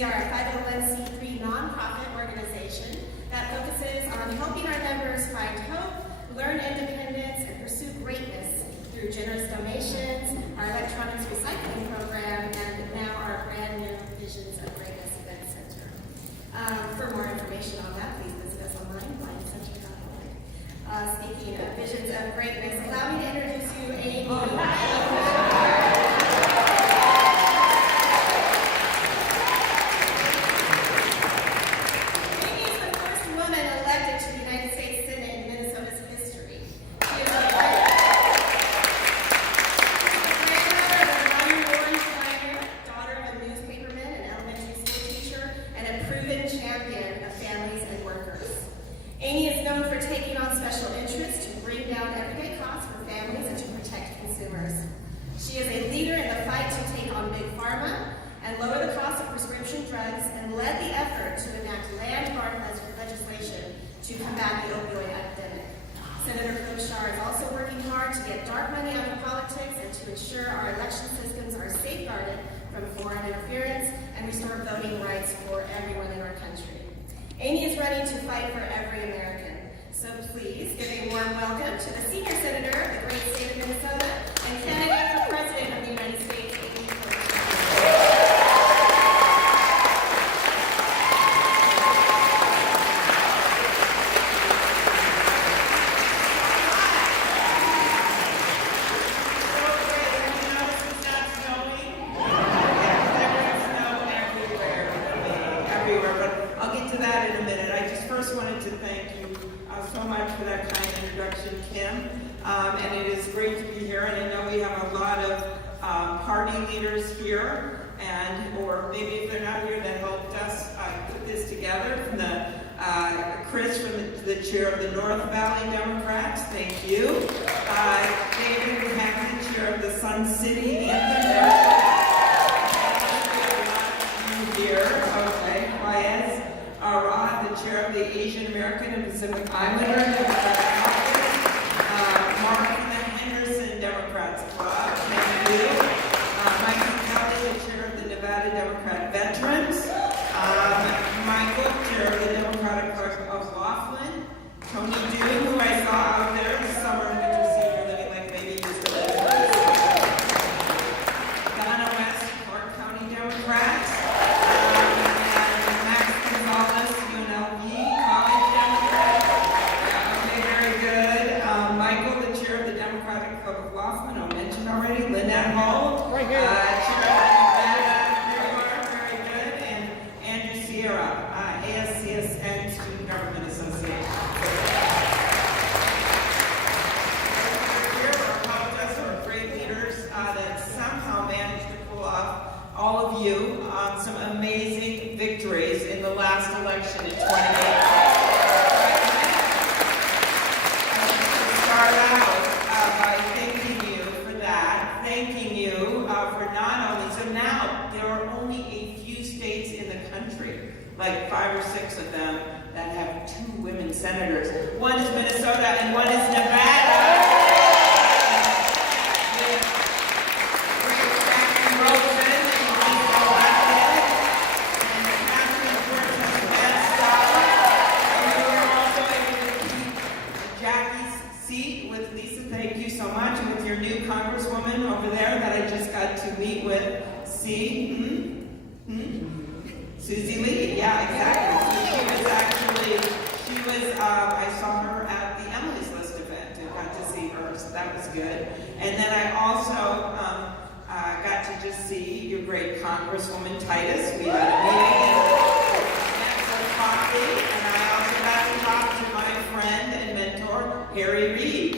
We are a 501c3 nonprofit organization that focuses on helping our members find hope, learn independence, and pursue greatness through generous donations, our electronics recycling program, and now our brand new Visions of Greatness Event Center. For more information on that, please visit us online, blindcenter.org. Speaking of Visions of Greatness, allow me to introduce you Amy. Amy is known for taking on special interests to bring down everyday costs for families and to protect consumers. She is a leader in the fight to take on big pharma and lower the cost of prescription drugs, and led the effort to enact landmark legislation to combat the opioid epidemic. Senator Klobuchar is also working hard to get dark money out of politics and to ensure our election systems are safeguarded from foreign interference and restore voting rights for everyone in our country. Amy is ready to fight for every American. So please give a warm welcome to the senior senator of the great state of Minnesota and candidate for president of the United States, Amy Klobuchar. And it is great to be here, and I know we have a lot of party leaders here, or maybe if they're not here, that helped us put this together. From the Chris, from the chair of the North Valley Democrats, thank you. David, we have the chair of the Sun City Anthem Democrats. Here, okay. Fayez Arad, the chair of the Asian American and Pacific Islander Democratic Caucus. Mark from the Henderson Democrats Club, thank you. Michael Kelly, the chair of the Nevada Democrat Veterans. Michael, chair of the Democratic Clerk of Laughlin. Tony Dune, who I saw out there this summer, good to see you living like a baby, just a little bit. Donna West, Clark County Democrat. And Max Gonzalez, UNLV College Democrat. Okay, very good. Michael, the chair of the Democratic Club of Laughlin, I mentioned already. Lynette Hall, right here. Chair of the Nevada, here you are, very good. And Andrew Sierra, ASCSN Student Government Association. Here are apologists who are great leaders that somehow managed to pull off all of you some amazing victories in the last election in 2018. Start out by thanking you for that, thanking you for not only, so now there are only a few states in the country, like 5 or 6 of them, that have 2 women senators. One is Minnesota and one is Nevada. Congresswoman over there that I just got to meet with, Susie Lee, yeah, exactly. I saw her at the Emily's List event and got to see her, so that was good. And then I also got to just see your great Congresswoman Titus. We had a meeting and some coffee, and I also got to talk to my friend and mentor, Harry Reid.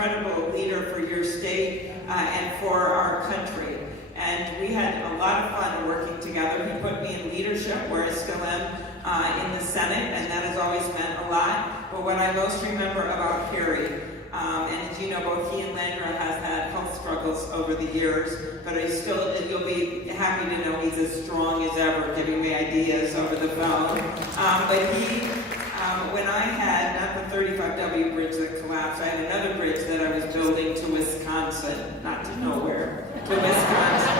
Incredible leader for your state and for our country. And we had a lot of fun working together. He put me in leadership, where I still am in the Senate, and that has always meant a lot. But what I most remember about Harry, and as you know, both he and Landra has had health struggles over the years, but you'll be happy to know he's as strong as ever, giving me ideas over the phone. But he when I had, not the 35W bridge that collapsed, I had another bridge that I was building to Wisconsin, not to nowhere, to Wisconsin.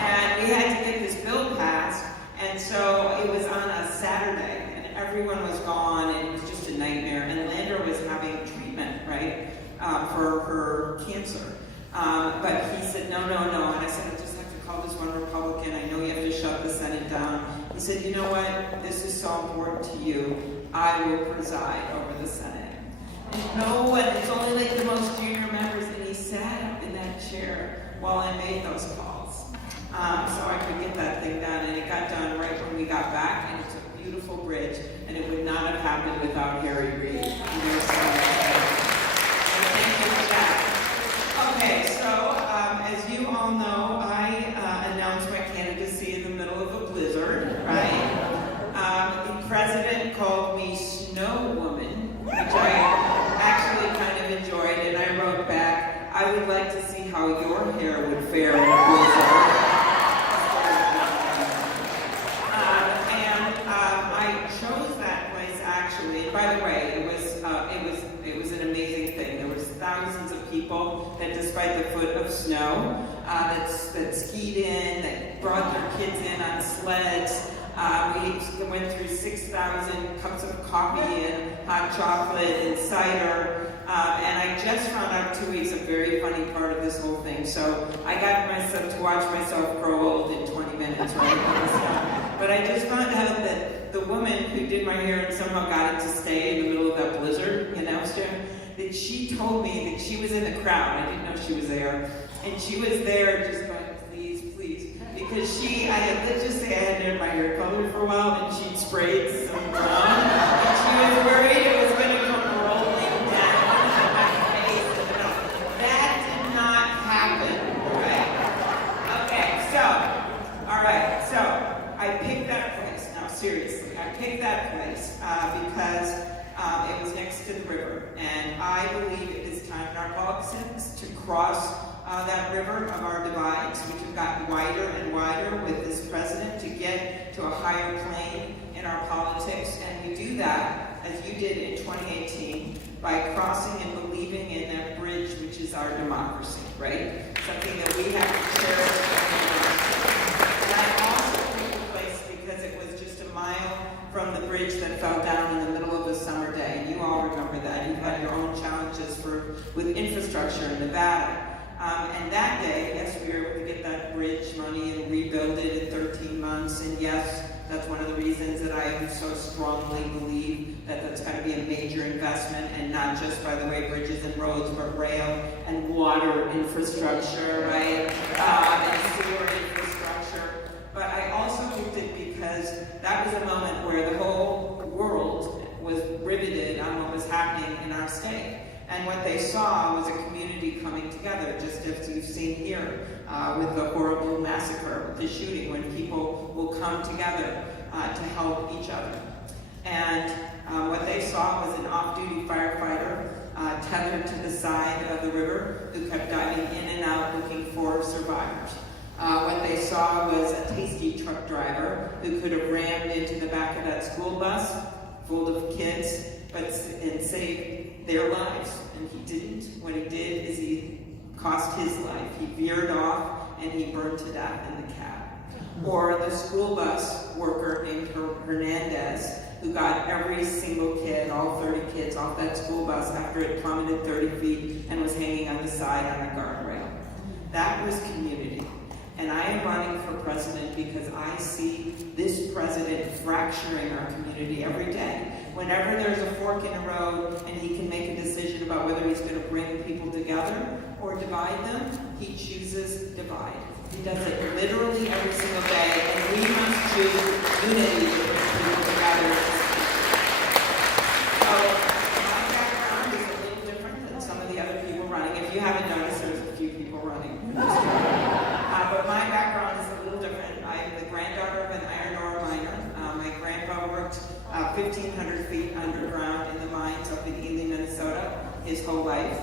And we had to get this bill passed, and so it was on a Saturday, and everyone was gone, and it was just a nightmare. And Lander was having treatment, right, for her cancer. But he said, no. And I said, I just have to call this one Republican. I know you have to shut the Senate down. He said, you know what? This is so important to you. I will preside over the Senate. And no one, it's only like the most junior members, and he sat up in that chair while I made those calls. So I could get that thing done, and it got done right when we got back, and it's a beautiful bridge, and it would not have happened without Harry Reid. Thank you for that. Okay, so as you all know, I announced my candidacy in the middle of a blizzard, right? The president called me Snow Woman, which I actually kind of enjoyed, and I wrote back, I would like to see how your hair would fare in a blizzard. I chose that place actually. By the way, it was an amazing thing. There was thousands of people that, despite the foot of snow, that skied in, that brought their kids in on sleds. We went through 6,000 cups of coffee and hot chocolate and cider. And I just found out 2 weeks a very funny part of this whole thing. So I got myself to watch myself grow old in 20 minutes, right? But I just found out that the woman who did my hair and somehow got it to stay in the middle of that blizzard, that she told me that she was in the crowd. I didn't know she was there. And she was there just going, please. Because let's just say I hadn't had my hair colored for a while, and she'd sprayed some brown. And she was worried it was going to come rolling down my face. That did not happen, right? Okay, so I picked that place. Now, seriously, I picked that place because it was next to the river. And I believe it is time in our politics to cross that river of our divides, which have gotten wider and wider with this president, to get to a higher plane in our politics. And we do that, as you did in 2018, by crossing and believing in that bridge, which is our democracy, right? Something that we have to cherish. And I also picked the place because it was just a mile from the bridge that fell down in the middle of a summer day. And you all remember that. You've had your own challenges with infrastructure in Nevada. And that day, yes, we were able to get that bridge money and rebuild it in 13 months. And yes, that's one of the reasons that I so strongly believe that that's going to be a major investment, and not just, by the way, bridges and roads, but rail and water infrastructure, right? And sewer infrastructure. But I also picked it because that was a moment where the whole world was riveted on what was happening in our state. And what they saw was a community coming together, just as you've seen here with the horrible massacre, with the shooting, when people will come together to help each other. And what they saw was an off-duty firefighter tethered to the side of the river who kept diving in and out looking for survivors. What they saw was a tasty truck driver who could have rammed into the back of that school bus full of kids and saved their lives, and he didn't. What he did is he cost his life. He veered off and he burned to death in the cab. Or the school bus worker named Hernandez, who got every single kid, all 30 kids, off that school bus after it plummeted 30 feet and was hanging on the side on a guardrail. That was community. And I am running for president because I see this president fracturing our community every day. Whenever there's a fork in the road and he can make a decision about whether he's going to bring people together or divide them, he chooses divide. He does it literally every single day, and we must choose unity to bring people together. So my background is a little different than some of the other people running. If you haven't noticed, there's a few people running. But my background is a little different. I'm the granddaughter of an iron ore miner. My grandpa worked 1,500 feet underground in the mines up in Ely, Minnesota, his whole life.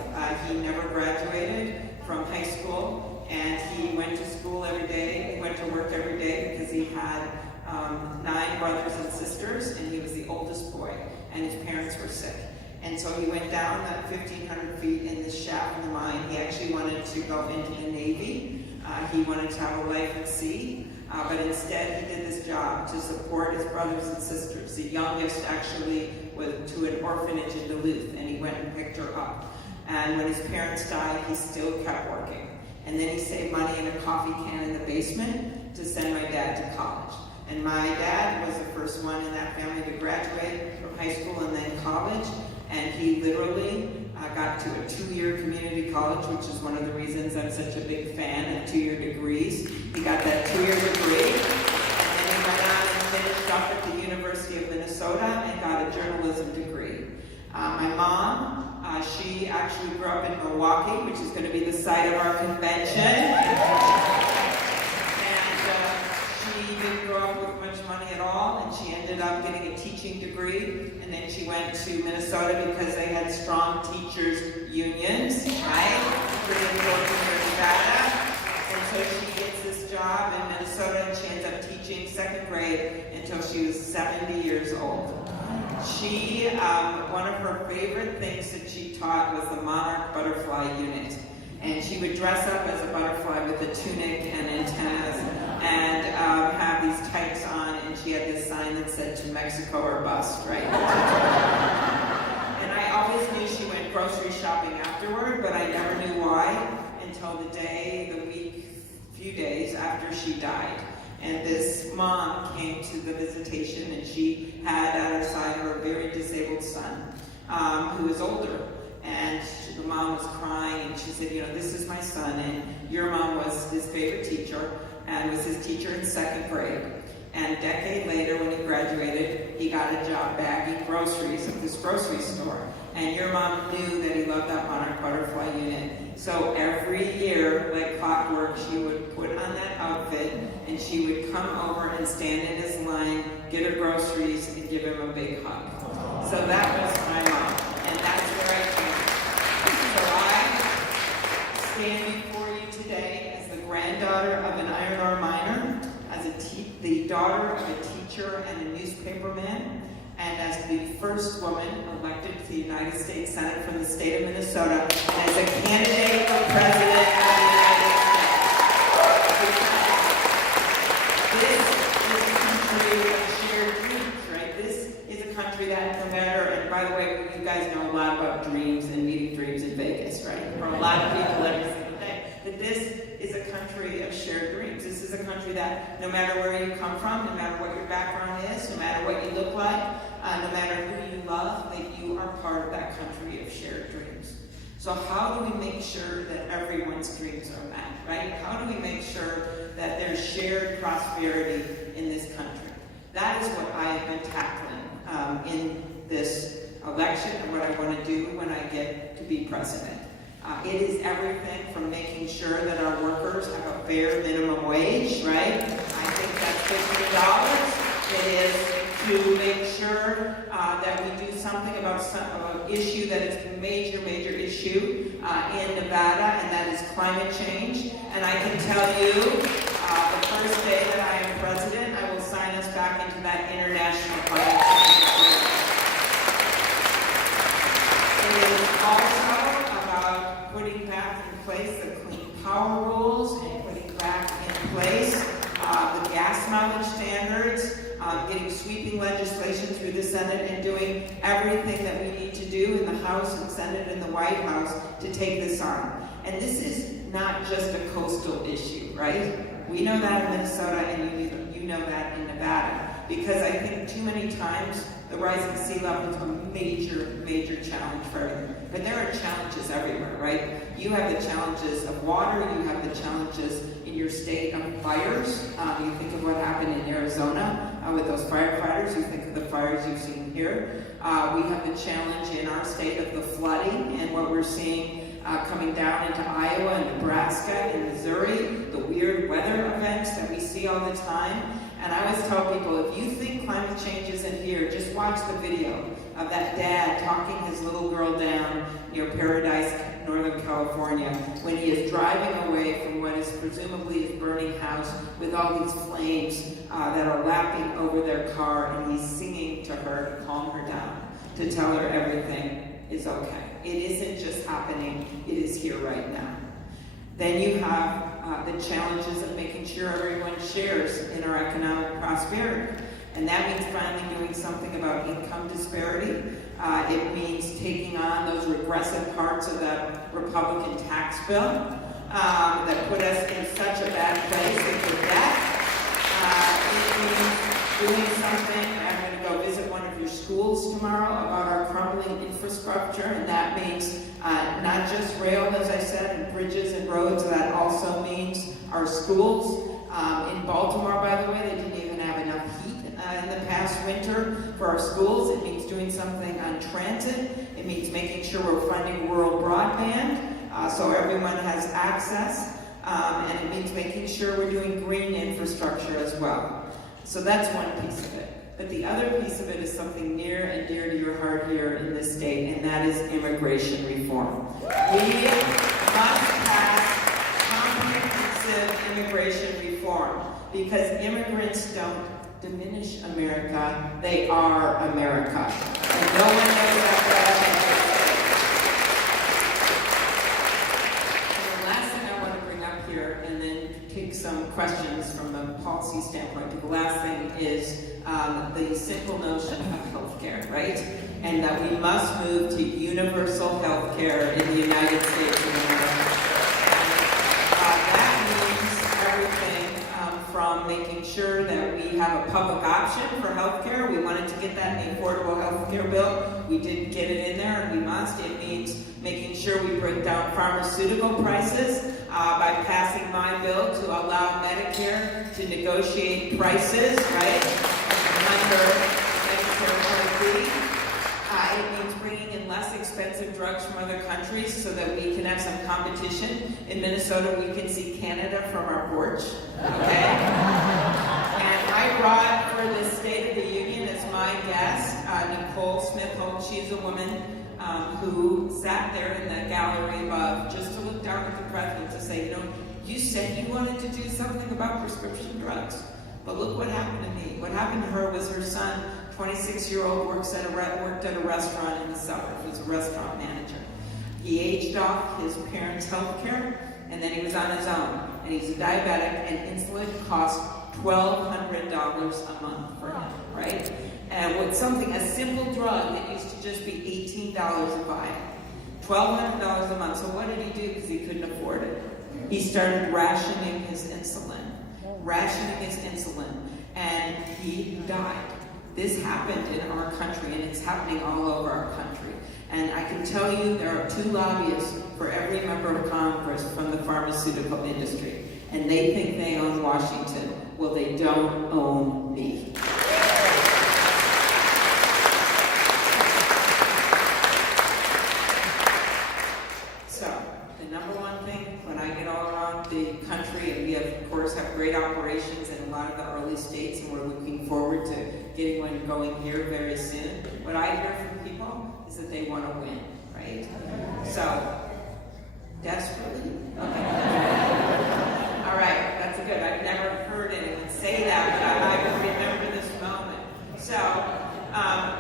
He never graduated from high school, and he went to school every day. He went to work every day because he had 9 brothers and sisters, and he was the oldest boy, and his parents were sick. And so he went down that 1,500 feet in this shaft in the mine. He actually wanted to go into the Navy. He wanted to have a life at sea, but instead he did this job to support his brothers and sisters. The youngest actually went to an orphanage in Duluth, and he went and picked her up. And when his parents died, he still kept working. And then he saved money in a coffee can in the basement to send my dad to college. And my dad was the first one in that family to graduate from high school and then college. And he literally got to a 2-year community college, which is one of the reasons I'm such a big fan of 2-year degrees. He got that 2-year degree, and then he went on and finished up at the University of Minnesota and got a journalism degree. My mom, she actually grew up in Milwaukee, which is going to be the site of our convention. She didn't grow up with much money at all, and she ended up getting a teaching degree, and then she went to Minnesota because they had strong teachers' unions, right? Pretty important here in Nevada. And so she gets this job in Minnesota, and she ends up teaching 2nd grade until she was 70 years old. She, one of her favorite things that she taught was the monarch butterfly unit. And she would dress up as a butterfly with a tunic and antennas and have these tights on, and she had this sign that said, "To Mexico or bust," right? And I always knew she went grocery shopping afterward, but I never knew why until the few days after she died. And this mom came to the visitation, and she had at her side her very disabled son, who was older. And the mom was crying, and she said, "This is my son, and your mom was his favorite teacher, and was his teacher in 2nd grade. And a decade later, when he graduated, he got a job bagging groceries at this grocery store. And your mom knew that he loved that monarch butterfly unit. So every year, like clockwork, she would put on that outfit, and she would come over and stand in his line, get her groceries, and give him a big hug." So that was my mom, and that's where I came from. So I stand before you today as the granddaughter of an iron ore miner, as the daughter of a teacher and a newspaperman, and as the first woman elected to the United States Senate from the state of Minnesota, and as a candidate for president of the United States. This is a country of shared dreams, right? This is a country that no matter, and by the way, you guys know a lot about dreams and meeting dreams in Vegas, right? For a lot of people every single day. But this is a country of shared dreams. This is a country that no matter where you come from, no matter what your background is, no matter what you look like, no matter who you love, that you are part of that country of shared dreams. So how do we make sure that everyone's dreams are met, right? How do we make sure that there's shared prosperity in this country? That is what I have been tackling in this election and what I want to do when I get to be president. It is everything from making sure that our workers have a fair minimum wage, right? I think that's $15. It is to make sure that we do something about an issue that is a major issue in Nevada, and that is climate change. And I can tell you, the first day that I am president, I will sign us back into that international climate change agreement. It is also about putting back in place the clean power rules and putting back in place the gas mileage standards, getting sweeping legislation through the Senate, and doing everything that we need to do in the House and Senate and the White House to take this on. And this is not just a coastal issue, right? We know that in Minnesota, and you know that in Nevada. Because I think too many times the rising sea level is a major challenge for everything. But there are challenges everywhere, right? You have the challenges of water, you have the challenges in your state of fires. You think of what happened in Arizona with those firefighters, you think of the fires you've seen here. We have the challenge in our state of the flooding and what we're seeing coming down into Iowa and Nebraska and Missouri, the weird weather events that we see all the time. And I always tell people, if you think climate change isn't here, just watch the video of that dad talking his little girl down near Paradise, Northern California, when he is driving away from what is presumably his burning house with all these flames that are lapping over their car, and he's singing to her to calm her down, to tell her everything is okay. It isn't just happening, it is here right now. Then you have the challenges of making sure everyone shares in our economic prosperity. And that means finally doing something about income disparity. It means taking on those regressive parts of that Republican tax bill that put us in such a bad place with debt. It means doing something. I'm going to go visit one of your schools tomorrow about our crumbling infrastructure, and that means not just rail, as I said, and bridges and roads. That also means our schools. In Baltimore, by the way, they didn't even have enough heat in the past winter for our schools. It means doing something on transit. It means making sure we're funding rural broadband so everyone has access. And it means making sure we're doing green infrastructure as well. So that's one piece of it. But the other piece of it is something near and dear to your heart here in this state, and that is immigration reform. We must pass comprehensive immigration reform because immigrants don't diminish America, they are America. And no one knows that better. And the last thing I want to bring up here, and then take some questions from a policy standpoint. The last thing is the simple notion of healthcare, right? And that we must move to universal healthcare in the United States of America. That means everything from making sure that we have a public option for healthcare. We wanted to get that in the Affordable Healthcare Bill. We didn't get it in there, and we must. It means making sure we bring down pharmaceutical prices by passing my bill to allow Medicare to negotiate prices, right? Under Medicare Part B. It means bringing in less expensive drugs from other countries so that we can have some competition. In Minnesota, we can see Canada from our porch, okay? And I brought for the State of the Union as my guest, Nicole Smith-Holt. She's a woman who sat there in the gallery above just to look down at the president to say, you said you wanted to do something about prescription drugs. But look what happened to me. What happened to her was her son, 26-year-old, worked at a restaurant in the suburbs, was a restaurant manager. He aged off his parents' health care, and then he was on his own. And he's a diabetic, and insulin costs $1,200 a month for him, right? And with something, a simple drug that used to just be $18 a vial. $1,200 a month. So what did he do? Because he couldn't afford it. He started rationing his insulin. And he died. This happened in our country, and it's happening all over our country. And I can tell you there are 2 lobbyists for every member of Congress from the pharmaceutical industry, and they think they own Washington. Well, they don't own me. The country, and we of course have great operations in a lot of the early states, and we're looking forward to getting one going here very soon. What I hear from people is that they want to win, right? So, desperately? Okay. All right, that's good. I've never heard anyone say that, but I will remember this moment. So,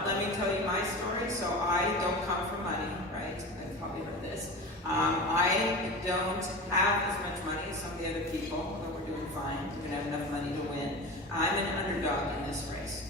let me tell you my story. So I don't come from money, right? I've probably heard this. I don't have as much money as some of the other people, but we're doing fine. We don't have enough money to win. I'm an underdog in this race.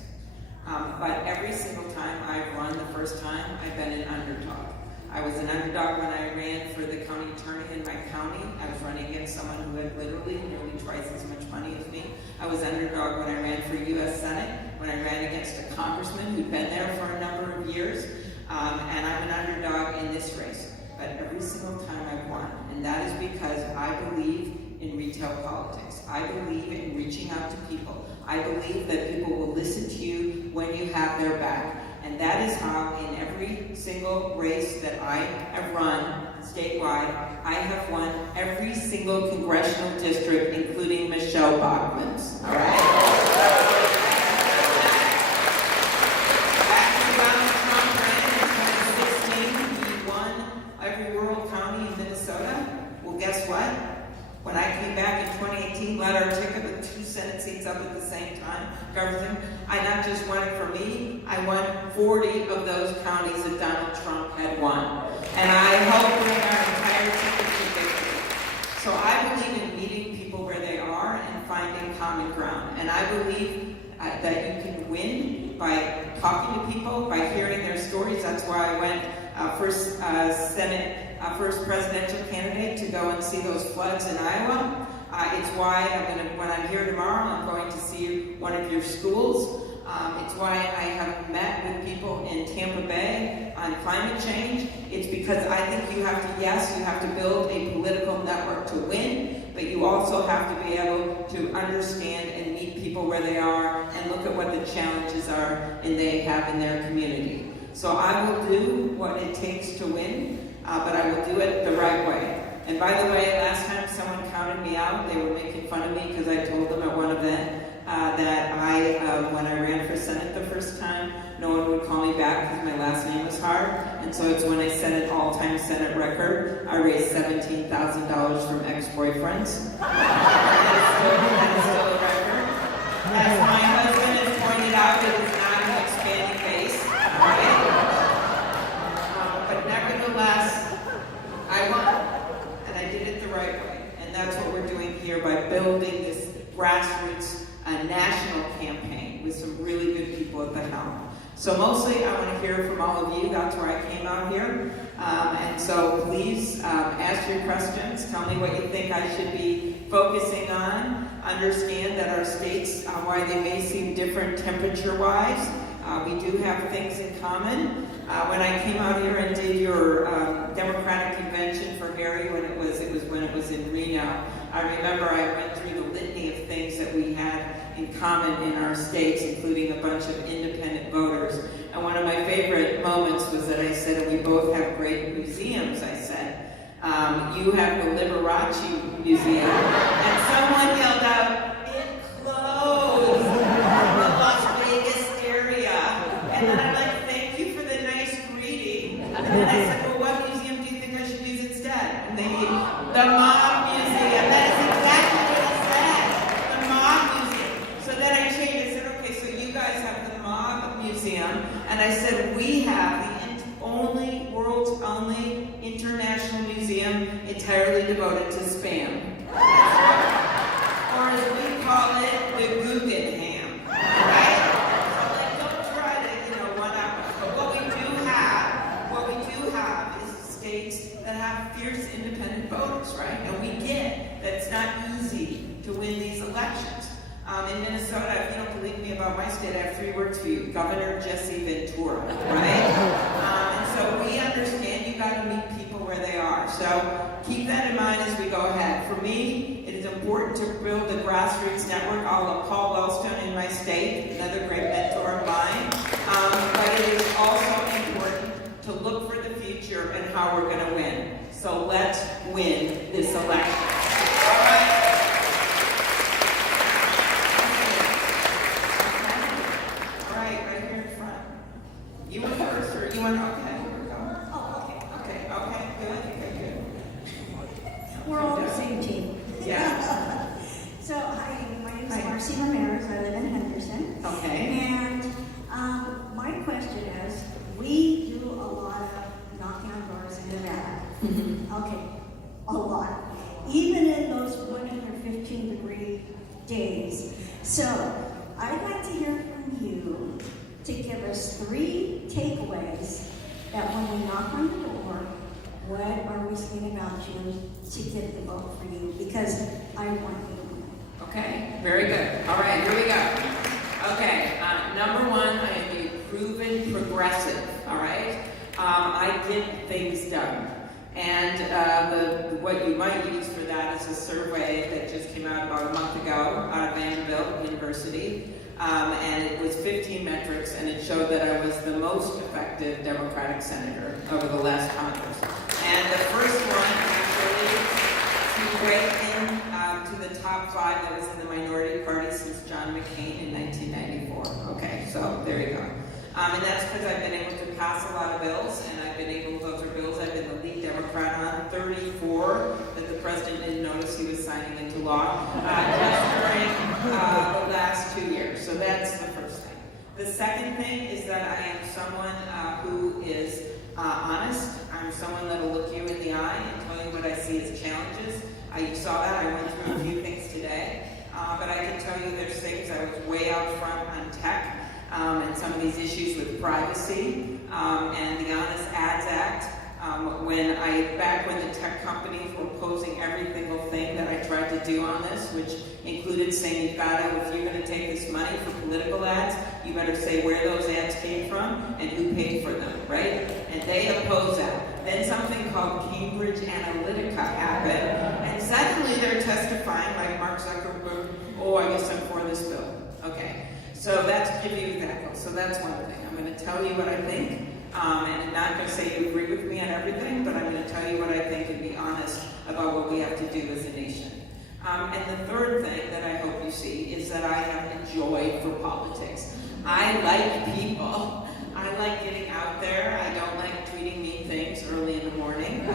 But every single time I've run the first time, I've been an underdog. I was an underdog when I ran for the county attorney in my county. I was running against someone who had literally nearly twice as much money as me. I was an underdog when I ran for U.S. Senate, when I ran against a congressman who'd been there for a number of years. And I'm an underdog in this race. But every single time I've won. And that is because I believe in retail politics. I believe in reaching out to people. I believe that people will listen to you when you have their back. And that is how in every single race that I have run statewide, I have won every single congressional district, including Michelle Bachmann's. All right? Guess what? When I came back in 2018, led our ticket with 2 Senate seats up at the same time. I not just won it for me, I won 40 of those counties that Donald Trump had won. And I helped bring our entire ticket to victory. So I believe in meeting people where they are and finding common ground. And I believe that you can win by talking to people, by hearing their stories. That's why I went first presidential candidate to go and see those floods in Iowa. It's why when I'm here tomorrow, I'm going to see one of your schools. It's why I have met with people in Tampa Bay on climate change. It's because I think you have to build a political network to win, but you also have to be able to understand and meet people where they are and look at what the challenges are and they have in their community. So I will do what it takes to win, but I will do it the right way. And by the way, last time someone counted me out, they were making fun of me because I told them at one event that when I ran for Senate the first time, no one would call me back because my last name was hard. And so it's when I set an all-time Senate record. I raised $17,000 from ex-boyfriends. That is still a record. As my husband has pointed out, it is not an expanding base. Right? But nevertheless, I won. And I did it the right way. And that's what we're doing here by building this grassroots national campaign with some really good people at the helm. So mostly I want to hear from all of you. That's why I came out here. And so please ask your questions. Tell me what you think I should be focusing on. Understand that our states, while they may seem different temperature-wise, we do have things in common. When I came out here and did your Democratic convention for Harry when it was in Reno, I remember I went through the litany of things that we had in common in our states, including a bunch of independent voters. And one of my favorite moments was that I said, and we both have great museums, I said. You have the Liberace Museum. And someone yelled out, it closed in the Las Vegas area. And then I'm like, thank you for the nice greeting. And then I said, well, what museum do you think I should use instead? And they the Mob Museum. That is exactly what I said. The Mob Museum. So then I changed. I said, okay, so you guys have the Mob Museum. And I said, we have the world's only international museum entirely devoted to Spam. Or as we call it, the Guggenheim. Right? So like, don't try to, one up. But what we do have is states that have fierce independent voters, right? And we get that it's not easy to win these elections. In Minnesota, if you don't believe me about my state, I have 3 words for you. Governor Jesse Ventura, right? And so we understand you got to meet people where they are. So keep that in mind as we go ahead. For me, it is important to build a grassroots network. I'll love Paul Wellstone in my state, another great mentor of mine. But it is also important to look for the future and how we're going to win. So let's win this election. All right. You went first, or you went, okay, here we go. Oh, okay. Okay, good. We're all the same team. Yeah. So, hi, my name is Hi. Marcy Ramirez. I live in Henderson. Okay. And my question is, we do a lot of knocking on doors in Nevada. Okay, a lot. Even in those 115-degree days. So, I'd like to hear from you to give us 3 takeaways that when we knock on the door, what are we saying about you to get the vote for you? Because I want you to win. Okay, very good. All right, here we go. Okay, number 1, I am a proven progressive, all right? I get things done. And what you might use for that is a survey that just came out about a month ago out of Vanderbilt University. And it was 15 metrics, and it showed that I was the most effective Democratic senator over the last Congress. And the first one, actually, to break into the top 5 that was in the minority party since John McCain in 1994. Okay, so there you go. And that's because I've been able to pass a lot of bills, and those are bills I've been the lead Democrat on, 34 that the president didn't notice he was signing into law, just during the last 2 years. So that's the first thing. The second thing is that I am someone who is honest. I'm someone that will look you in the eye and tell you what I see as challenges. You saw that. I went through a few things today. But I can tell you there's things I was way out front on tech and some of these issues with privacy and the Honest Ads Act. Back when the tech companies were posing every single thing that I tried to do on this, which included saying if you're going to take this money for political ads, you better say where those ads came from and who paid for them, right? And they oppose that. Then something called Cambridge Analytica happened, and suddenly they're testifying like Mark Zuckerberg, oh, I guess I'm for this bill. Okay, so that's to give you examples. So that's one thing. I'm going to tell you what I think. And I'm not going to say you agree with me on everything, but I'm going to tell you what I think and be honest about what we have to do as a nation. And the third thing that I hope you see is that I have a joy for politics. I like people. I like getting out there. I don't like tweeting mean things early in the morning. I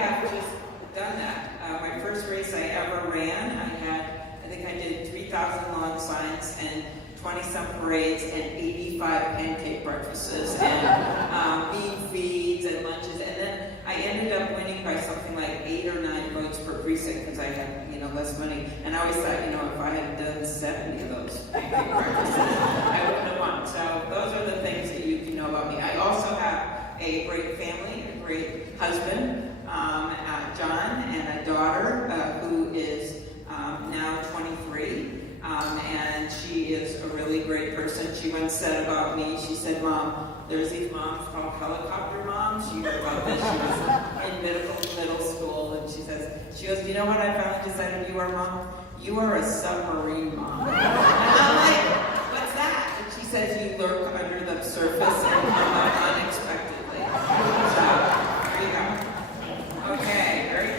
have just done that. My first race I ever ran, I think I did 3,000 lawn signs and 20-some parades and 85 pancake breakfasts and bean feeds and lunches, and then I ended up winning by something like 8 or 9 votes per precinct because I had, less money. And I always thought, if I had done 70 of those pancake breakfasts, I wouldn't have won. So those are the things that you can know about me. I also have a great family, a great husband, John, and a daughter who is now 23. And she is a really great person. She once said about me, she said, Mom, there's these moms called helicopter moms. She wrote about this. She was in middle school, and she goes, you know what I finally decided you are, Mom? You are a submarine mom. And I'm like, what's that? And she says, you lurk under the surface